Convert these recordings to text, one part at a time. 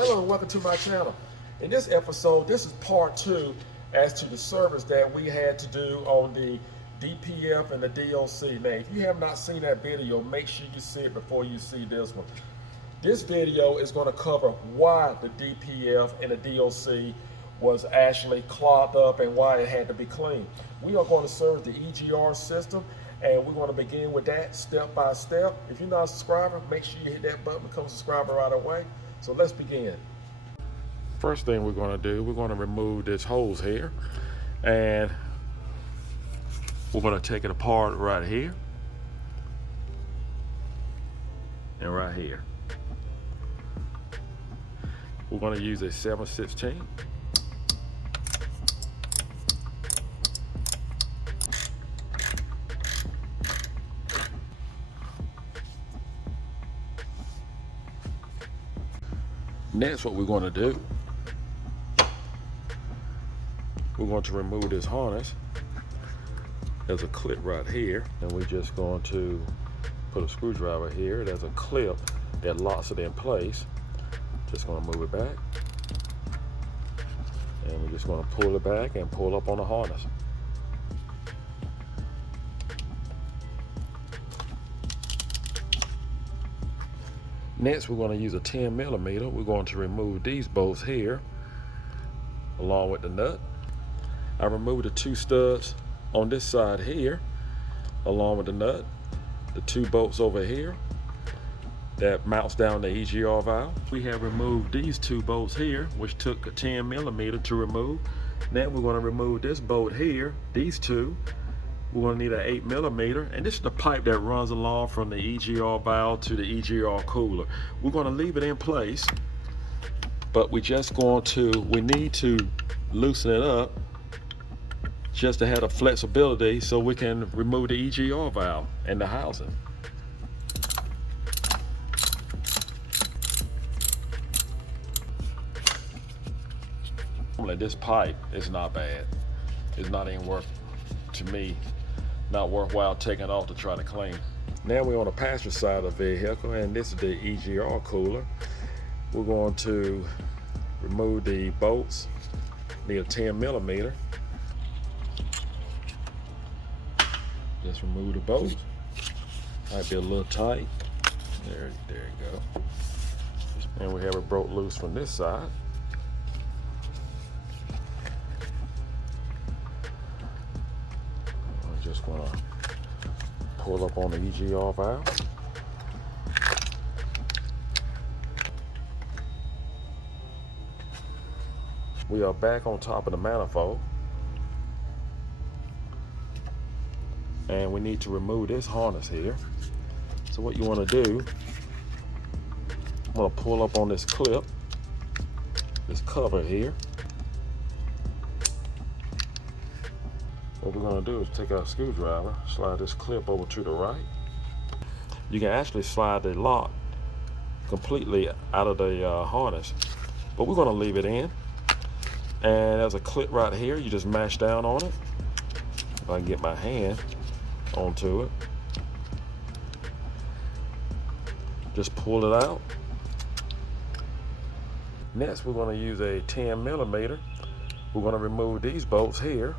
Hello and welcome to my channel. In this episode, this is part 2 as to the service that we had to do on the DPF and the DOC. Now, if you have not seen that video, make sure you see it before you see this one. This video is going to cover why the DPF and the DOC was actually clogged up and why it had to be cleaned. We are going to serve the EGR system, and we're going to begin with that step by step. If you're not a subscriber, make sure you hit that button, become a subscriber right away. So let's begin. First thing we're going to do, we're going to remove this hose here, and we're going to take it apart right here and right here. We're going to use a 7/16. Next, what we're going to do, we're going to remove this harness. There's a clip right here, and we're just going to put a screwdriver here. There's a clip that locks it in place. Just going to move it back, and we're just going to pull it back and pull up on the harness. Next, we're going to use a 10mm. We're going to remove these bolts here along with the nut. I removed the 2 studs on this side here along with the nut, the 2 bolts over here that mounts down the EGR valve. We have removed these 2 bolts here, which took a 10mm to remove. Now we're going to remove this bolt here, these 2. We're going to need an 8mm, and this is the pipe that runs along from the EGR valve to the EGR cooler. We're going to leave it in place, but we need to loosen it up just to have the flexibility so we can remove the EGR valve and the housing. This pipe is not bad. It's not even worth, to me, not worthwhile taking it off to try to clean. Now we're on the passenger side of the vehicle, and this is the EGR cooler. We're going to remove the bolts. Need a 10mm. Just remove the bolts. Might be a little tight. There you go. And we have it broke loose from this side. Just going to pull up on the EGR valve. We are back on top of the manifold, and we need to remove this harness here. So what you want to do, I'm going to pull up on this clip, this cover here. What we're going to do is take our screwdriver, slide this clip over to the right. You can actually slide the lock completely out of the harness, but we're going to leave it in. And there's a clip right here. You just mash down on it. If I can get my hand onto it. Just pull it out. Next, we're going to use a 10mm. We're going to remove these bolts here.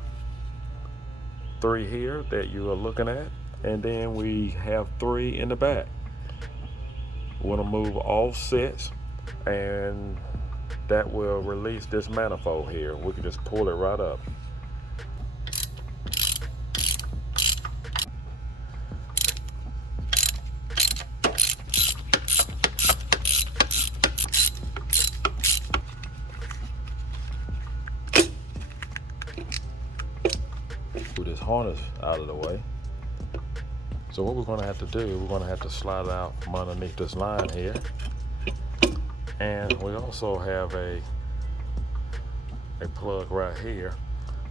3 here that you are looking at, and then we have 3 in the back. We want to move all sets, and that will release this manifold here. We can just pull it right up. This harness out of the way. So what we're going to have to do, we're going to have to slide out from underneath this line here, and we also have a plug right here,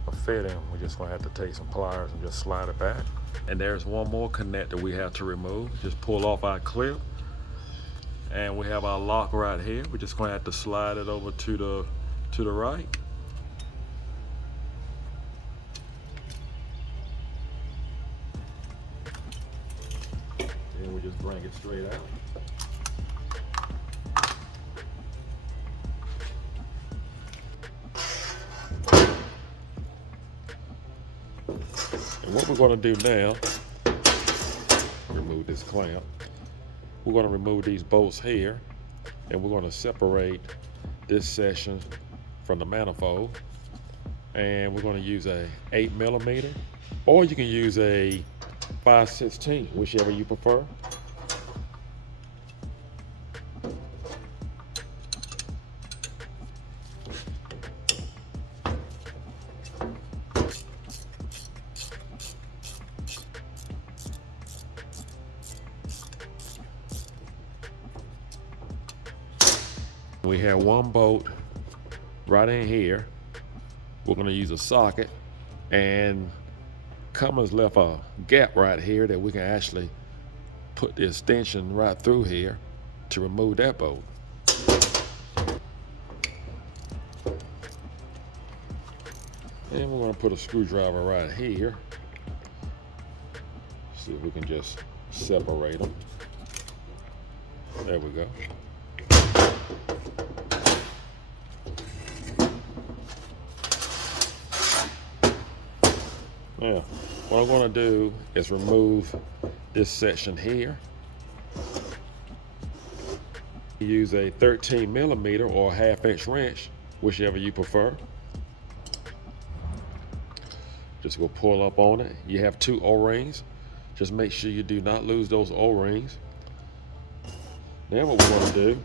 a fitting. We're just going to have to take some pliers and just slide it back. And there's one more connector we have to remove. Just pull off our clip, and we have our lock right here. We're just going to have to slide it over to the right. Then we just bring it straight out. What we're going to do now, remove this clamp. We're going to remove these bolts here, and we're going to separate this section from the manifold. And we're going to use a 8mm, or you can use a 5/16, whichever you prefer. We have one bolt right in here. We're going to use a socket, and Cummins left a gap right here that we can actually put the extension right through here to remove that bolt. And we're going to put a screwdriver right here. See if we can just separate them. There we go. Now, what I'm going to do is remove this section here. Use a 13mm or a 1/2" wrench, whichever you prefer. Just go pull up on it. You have 2 O-rings. Just make sure you do not lose those O-rings. Now what we're going to do,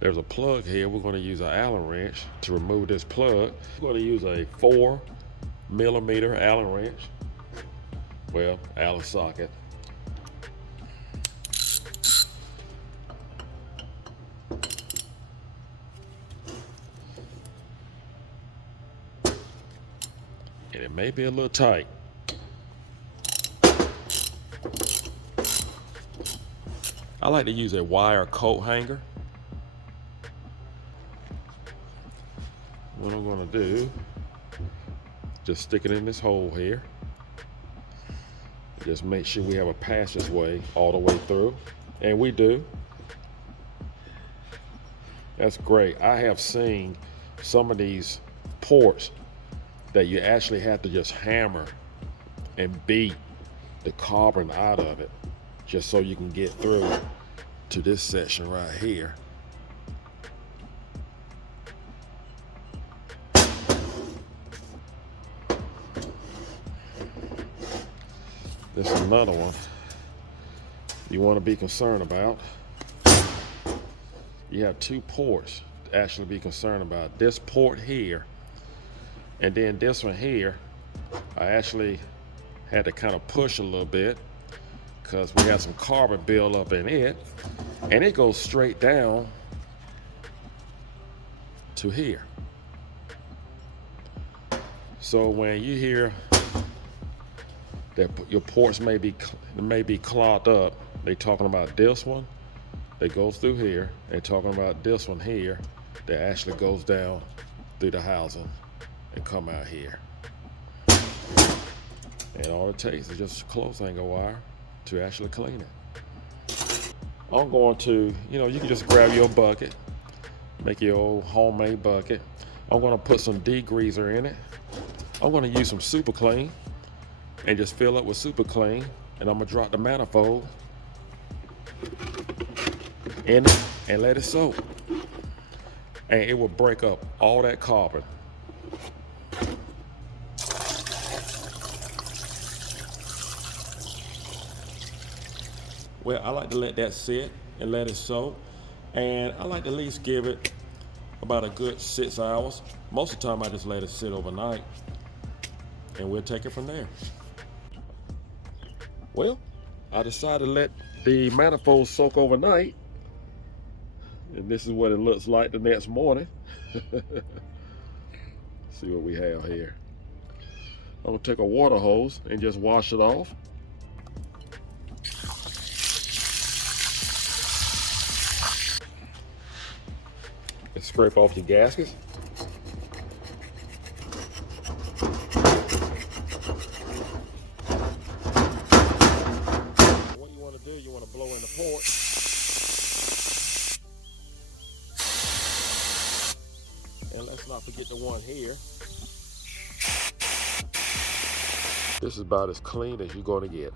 there's a plug here. We're going to use an Allen wrench to remove this plug. We're going to use a 4mm Allen wrench. Well, Allen socket. And it may be a little tight. I like to use a wire coat hanger. What I'm going to do, just stick it in this hole here. Just make sure we have a passageway all the way through. And we do. That's great. I have seen some of these ports that you actually have to just hammer and beat the carbon out of it just so you can get through to this section right here. This is another one you want to be concerned about. You have 2 ports to actually be concerned about. This port here, and then this one here, I actually had to kind of push a little bit because we have some carbon buildup in it, and it goes straight down to here. So when you hear that your ports may be clogged up, they talking about this one that goes through here. They're talking about this one here that actually goes down through the housing and come out here. And all it takes is just a clothes hanger wire to actually clean it. I'm going to, you can just grab your bucket, make your old homemade bucket. I'm going to put some degreaser in it. I'm going to use some Super Clean and just fill up with Super Clean, and I'm going to drop the manifold in it and let it soak. And it will break up all that carbon. Well, I like to let that sit and let it soak. And I like to at least give it about a good 6 hours. Most of the time I just let it sit overnight, and we'll take it from there. Well, I decided to let the manifold soak overnight, and this is what it looks like the next morning. See what we have here. I'm gonna take a water hose and just wash it off. And scrape off your gaskets. What you want to do, you want to blow in the port. And let's not forget the one here. This is about as clean as you're going to get.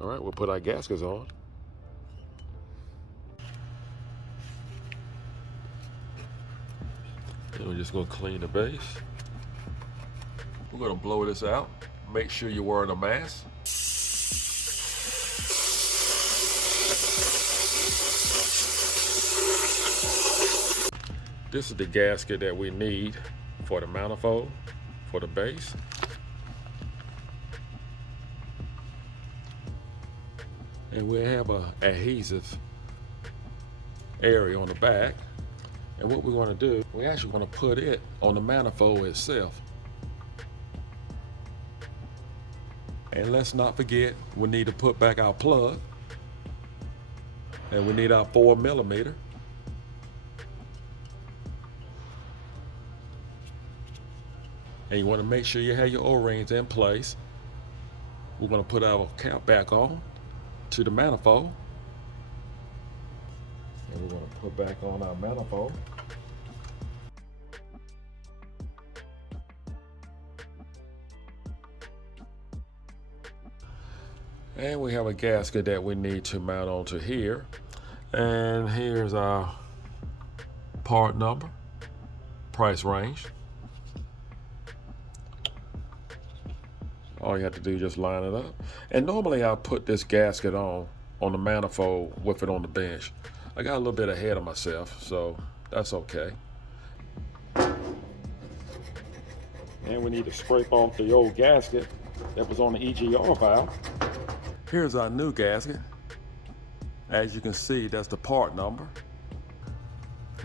All right, we'll put our gaskets on. And we're just going to clean the base. We're going to blow this out. Make sure you're wearing a mask. This is the gasket that we need for the manifold, for the base. And we have a adhesive area on the back. And what we're going to do, we're actually going to put it on the manifold itself. And let's not forget, we need to put back our plug. And we need our 4mm. And you want to make sure you have your O-rings in place. We're going to put our cap back on to the manifold. And we're going to put back on our manifold. And we have a gasket that we need to mount onto here. And here's our part number, price range. All you have to do is just line it up. And normally I'll put this gasket on the manifold with it on the bench. I got a little bit ahead of myself, so that's okay. And we need to scrape off the old gasket that was on the EGR valve. Here's our new gasket. As you can see, that's the part number.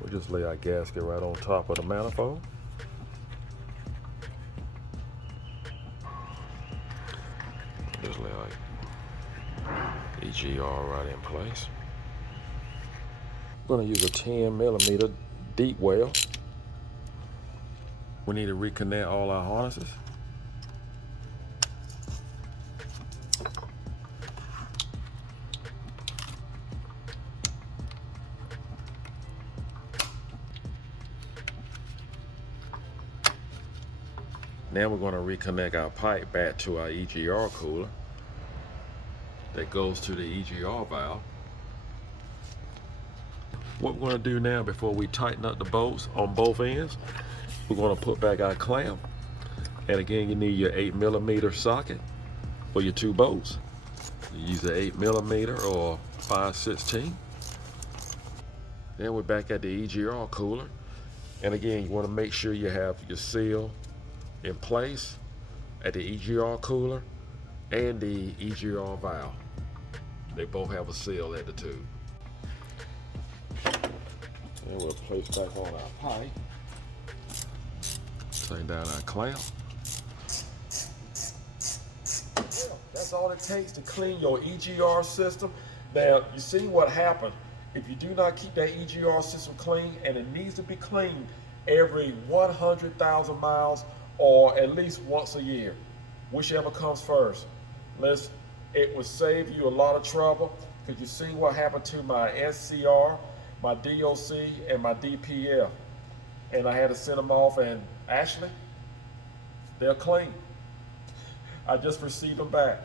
We'll just lay our gasket right on top of the manifold. Just lay our EGR right in place. I'm going to use a 10mm deep well. We need to reconnect all our harnesses. Now we're going to reconnect our pipe back to our EGR cooler that goes to the EGR valve. What we're going to do now, before we tighten up the bolts on both ends, we're going to put back our clamp. And again, you need your 8mm socket for your two bolts. You use an 8mm or 5/16. Then we're back at the EGR cooler. And again, you want to make sure you have your seal in place at the EGR cooler and the EGR valve. They both have a seal at the tube. And we'll place back on our pipe. Tighten down our clamp. Yeah, that's all it takes to clean your EGR system. Now, you see what happened. If you do not keep that EGR system clean, and it needs to be cleaned every 100,000 miles or at least once a year, whichever comes first. Listen, it would save you a lot of trouble, because you see what happened to my SCR, my DOC, and my DPF. And I had to send them off, and actually, they're clean. I just received them back.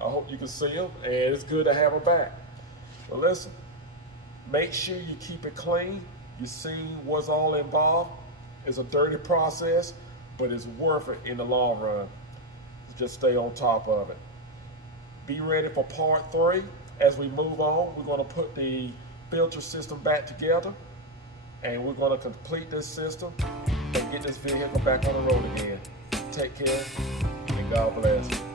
I hope you can see them, and it's good to have them back. But listen, make sure you keep it clean. You see what's all involved. It's a dirty process, but it's worth it in the long run. Just stay on top of it. Be ready for part 3. As we move on, we're going to put the filter system back together, and we're going to complete this system and get this vehicle back on the road again. Take care, and God bless.